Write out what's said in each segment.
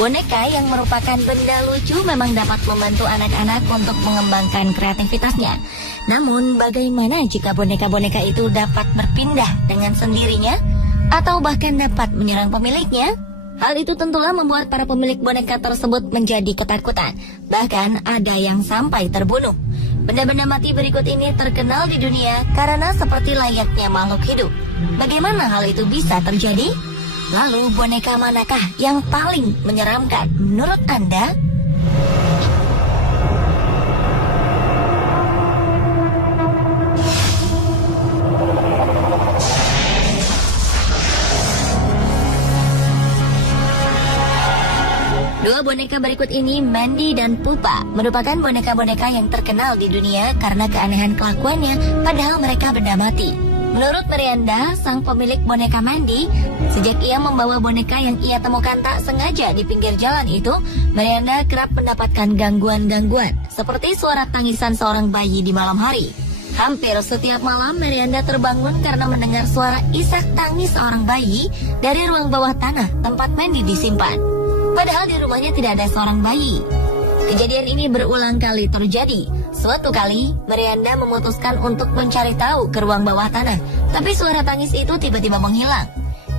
Boneka yang merupakan benda lucu memang dapat membantu anak-anak untuk mengembangkan kreativitasnya. Namun, bagaimana jika boneka-boneka itu dapat berpindah dengan sendirinya atau bahkan dapat menyerang pemiliknya? Hal itu tentulah membuat para pemilik boneka tersebut menjadi ketakutan. Bahkan ada yang sampai terbunuh. Benda-benda mati berikut ini terkenal di dunia karena seperti layaknya makhluk hidup. Bagaimana hal itu bisa terjadi? Lalu boneka manakah yang paling menyeramkan menurut Anda? Dua boneka berikut ini, Mandy dan Pupa, merupakan boneka-boneka yang terkenal di dunia karena keanehan kelakuannya, padahal mereka benda mati. Menurut Miranda, sang pemilik boneka Mandy, sejak ia membawa boneka yang ia temukan tak sengaja di pinggir jalan itu, Miranda kerap mendapatkan gangguan-gangguan, seperti suara tangisan seorang bayi di malam hari. Hampir setiap malam, Miranda terbangun karena mendengar suara isak tangis seorang bayi dari ruang bawah tanah tempat Mandy disimpan. Padahal di rumahnya tidak ada seorang bayi. Kejadian ini berulang kali terjadi. Suatu kali, Miranda memutuskan untuk mencari tahu ke ruang bawah tanah, tapi suara tangis itu tiba-tiba menghilang.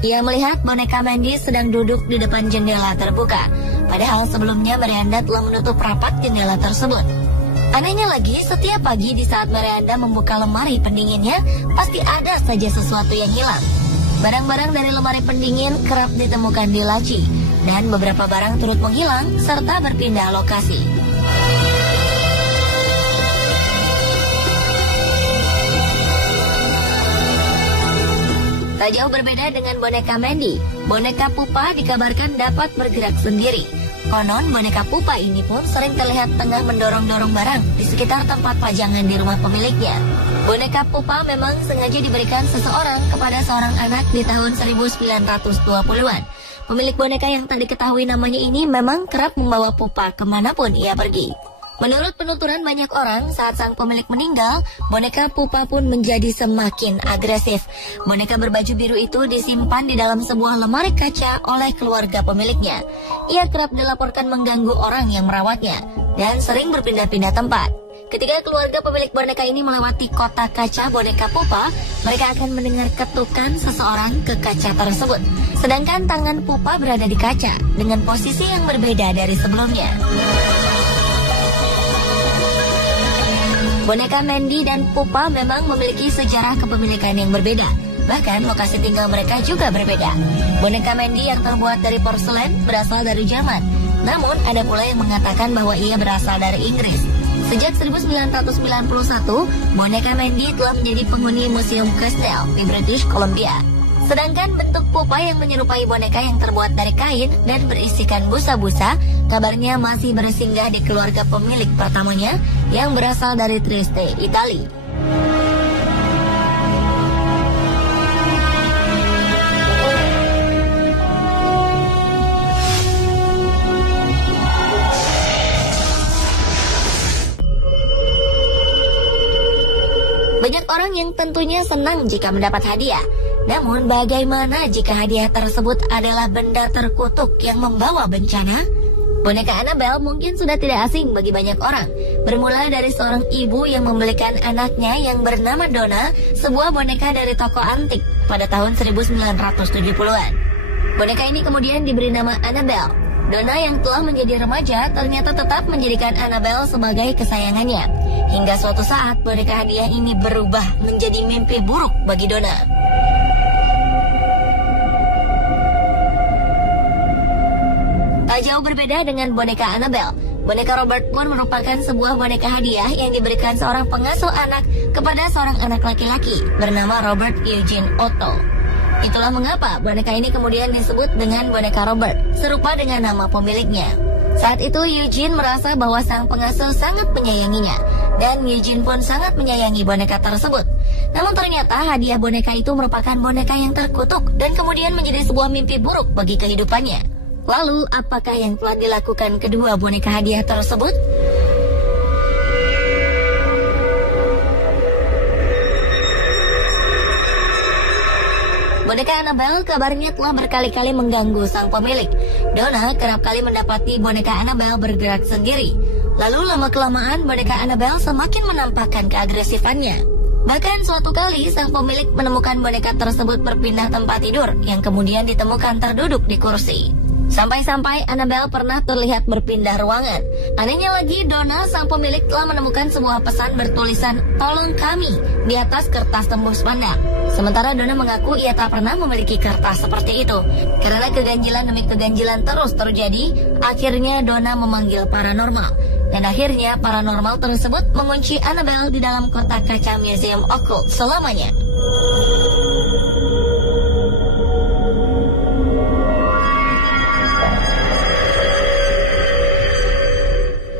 Ia melihat boneka Mandy sedang duduk di depan jendela terbuka. Padahal sebelumnya Miranda telah menutup rapat jendela tersebut. Anehnya lagi, setiap pagi di saat Miranda membuka lemari pendinginnya, pasti ada saja sesuatu yang hilang. Barang-barang dari lemari pendingin kerap ditemukan di laci, dan beberapa barang turut menghilang serta berpindah lokasi. Tak jauh berbeda dengan boneka Mandy, boneka Pupa dikabarkan dapat bergerak sendiri. Konon boneka Pupa ini pun sering terlihat tengah mendorong-dorong barang di sekitar tempat pajangan di rumah pemiliknya. Boneka Pupa memang sengaja diberikan seseorang kepada seorang anak di tahun 1920-an. Pemilik boneka yang tak diketahui namanya ini memang kerap membawa Pupa kemanapun ia pergi. Menurut penuturan banyak orang, saat sang pemilik meninggal, boneka Pupa pun menjadi semakin agresif. Boneka berbaju biru itu disimpan di dalam sebuah lemari kaca oleh keluarga pemiliknya. Ia kerap dilaporkan mengganggu orang yang merawatnya dan sering berpindah-pindah tempat. Ketika keluarga pemilik boneka ini melewati kotak kaca boneka Pupa, mereka akan mendengar ketukan seseorang ke kaca tersebut. Sedangkan tangan Pupa berada di kaca dengan posisi yang berbeda dari sebelumnya. Boneka Mandy dan Pupa memang memiliki sejarah kepemilikan yang berbeda. Bahkan lokasi tinggal mereka juga berbeda. Boneka Mandy yang terbuat dari porselen berasal dari Jerman. Namun ada pula yang mengatakan bahwa ia berasal dari Inggris. Sejak 1991, boneka Mandy telah menjadi penghuni Museum Crystal di British Columbia. Sedangkan bentuk Pupa yang menyerupai boneka yang terbuat dari kain dan berisikan busa-busa, kabarnya masih bersinggah di keluarga pemilik pertamanya yang berasal dari Trieste, Italia. Banyak orang yang tentunya senang jika mendapat hadiah. Namun bagaimana jika hadiah tersebut adalah benda terkutuk yang membawa bencana? Boneka Annabelle mungkin sudah tidak asing bagi banyak orang. Bermula dari seorang ibu yang membelikan anaknya yang bernama Donna sebuah boneka dari toko antik pada tahun 1970-an. Boneka ini kemudian diberi nama Annabelle. Donna yang telah menjadi remaja ternyata tetap menjadikan Annabelle sebagai kesayangannya. Hingga suatu saat boneka hadiah ini berubah menjadi mimpi buruk bagi Donna. Tak jauh berbeda dengan boneka Annabelle, boneka Robert pun merupakan sebuah boneka hadiah yang diberikan seorang pengasuh anak kepada seorang anak laki-laki bernama Robert Eugene Otto. Itulah mengapa boneka ini kemudian disebut dengan boneka Robert, serupa dengan nama pemiliknya. Saat itu Eugene merasa bahwa sang pengasuh sangat menyayanginya, dan Eugene pun sangat menyayangi boneka tersebut. Namun ternyata hadiah boneka itu merupakan boneka yang terkutuk dan kemudian menjadi sebuah mimpi buruk bagi kehidupannya. Lalu apakah yang telah dilakukan kedua boneka hadiah tersebut? Boneka Annabelle kabarnya telah berkali-kali mengganggu sang pemilik. Donna kerap kali mendapati boneka Annabelle bergerak sendiri. Lalu lama-kelamaan boneka Annabelle semakin menampakkan keagresifannya. Bahkan suatu kali sang pemilik menemukan boneka tersebut berpindah tempat tidur yang kemudian ditemukan terduduk di kursi. Sampai-sampai Annabelle pernah terlihat berpindah ruangan. Anehnya lagi, Donna sang pemilik telah menemukan sebuah pesan bertulisan "Tolong kami" di atas kertas tembus pandang. Sementara Donna mengaku ia tak pernah memiliki kertas seperti itu. Karena keganjilan demi keganjilan terus terjadi, akhirnya Donna memanggil paranormal. Dan akhirnya paranormal tersebut mengunci Annabelle di dalam kotak kaca Museum Occult selamanya.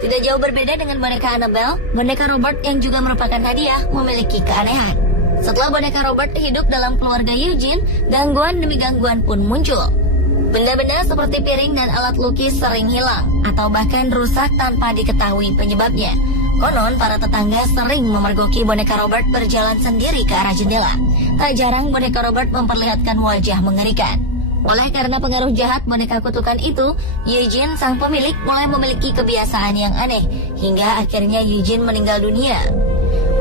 Tidak jauh berbeda dengan boneka Annabelle, boneka Robert yang juga merupakan hadiah memiliki keanehan. Setelah boneka Robert hidup dalam keluarga Eugene, gangguan demi gangguan pun muncul. Benda-benda seperti piring dan alat lukis sering hilang atau bahkan rusak tanpa diketahui penyebabnya. Konon para tetangga sering memergoki boneka Robert berjalan sendiri ke arah jendela. Tak jarang boneka Robert memperlihatkan wajah mengerikan. Oleh karena pengaruh jahat boneka kutukan itu, Eugene sang pemilik mulai memiliki kebiasaan yang aneh hingga akhirnya Eugene meninggal dunia.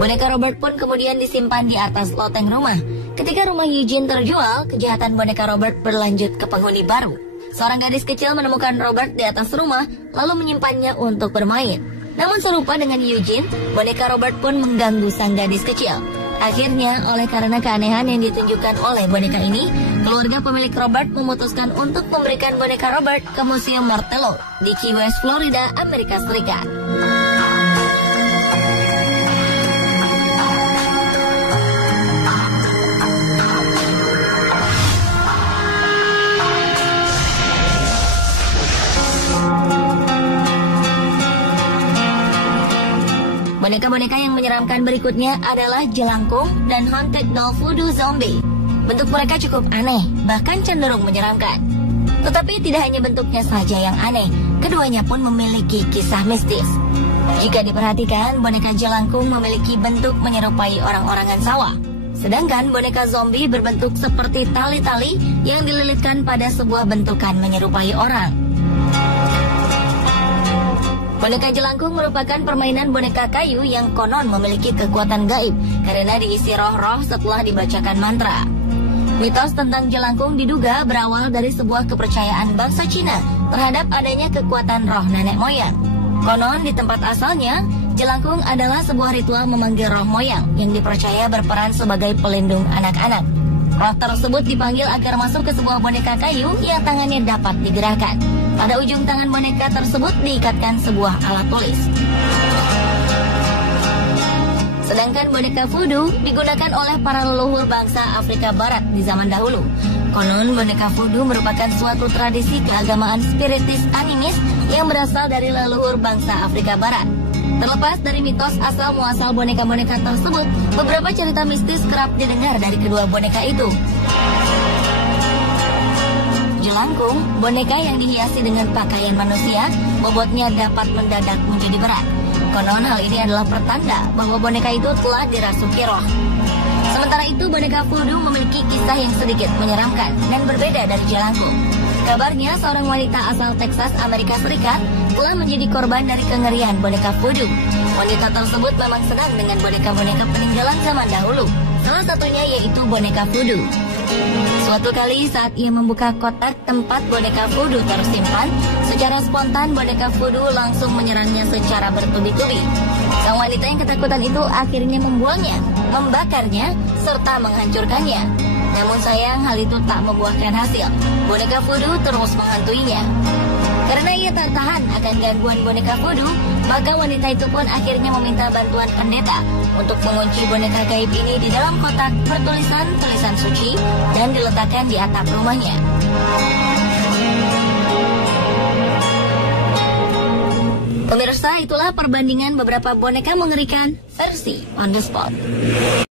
Boneka Robert pun kemudian disimpan di atas loteng rumah. Ketika rumah Eugene terjual, kejahatan boneka Robert berlanjut ke penghuni baru. Seorang gadis kecil menemukan Robert di atas rumah, lalu menyimpannya untuk bermain. Namun serupa dengan Eugene, boneka Robert pun mengganggu sang gadis kecil. Akhirnya, oleh karena keanehan yang ditunjukkan oleh boneka ini, keluarga pemilik Robert memutuskan untuk memberikan boneka Robert ke Museum Martello di Key West, Florida, Amerika Serikat. Boneka-boneka yang menyeramkan berikutnya adalah jelangkung dan haunted doll voodoo zombie. Bentuk mereka cukup aneh, bahkan cenderung menyeramkan. Tetapi tidak hanya bentuknya saja yang aneh, keduanya pun memiliki kisah mistis. Jika diperhatikan, boneka jelangkung memiliki bentuk menyerupai orang-orangan sawah. Sedangkan boneka zombie berbentuk seperti tali-tali yang dililitkan pada sebuah bentukan menyerupai orang. Boneka jelangkung merupakan permainan boneka kayu yang konon memiliki kekuatan gaib karena diisi roh-roh setelah dibacakan mantra. Mitos tentang jelangkung diduga berawal dari sebuah kepercayaan bangsa Cina terhadap adanya kekuatan roh nenek moyang. Konon di tempat asalnya, jelangkung adalah sebuah ritual memanggil roh moyang yang dipercaya berperan sebagai pelindung anak-anak. Roh tersebut dipanggil agar masuk ke sebuah boneka kayu yang tangannya dapat digerakkan. Pada ujung tangan boneka tersebut diikatkan sebuah alat tulis. Sedangkan boneka voodoo digunakan oleh para leluhur bangsa Afrika Barat di zaman dahulu. Konon boneka voodoo merupakan suatu tradisi keagamaan spiritis animis yang berasal dari leluhur bangsa Afrika Barat. Terlepas dari mitos asal-muasal boneka-boneka tersebut, beberapa cerita mistis kerap didengar dari kedua boneka itu. Jelangkung, boneka yang dihiasi dengan pakaian manusia, bobotnya dapat mendadak menjadi berat. Konon hal ini adalah pertanda bahwa boneka itu telah dirasuki roh. Sementara itu, boneka voodoo memiliki kisah yang sedikit menyeramkan dan berbeda dari jelangkung. Kabarnya, seorang wanita asal Texas, Amerika Serikat, telah menjadi korban dari kengerian boneka voodoo. Wanita tersebut memang senang dengan boneka-boneka peninggalan zaman dahulu. Salah satunya yaitu boneka voodoo. Suatu kali saat ia membuka kotak tempat boneka voodoo tersimpan, secara spontan boneka voodoo langsung menyerangnya secara bertubi-tubi. Sang wanita yang ketakutan itu akhirnya membuangnya, membakarnya, serta menghancurkannya. Namun sayang hal itu tak membuahkan hasil. Boneka voodoo terus menghantuinya. Karena ia tak tahan akan gangguan boneka voodoo, maka wanita itu pun akhirnya meminta bantuan pendeta untuk mengunci boneka gaib ini di dalam kotak bertulisan tulisan suci dan diletakkan di atap rumahnya. Pemirsa, itulah perbandingan beberapa boneka mengerikan versi On The Spot.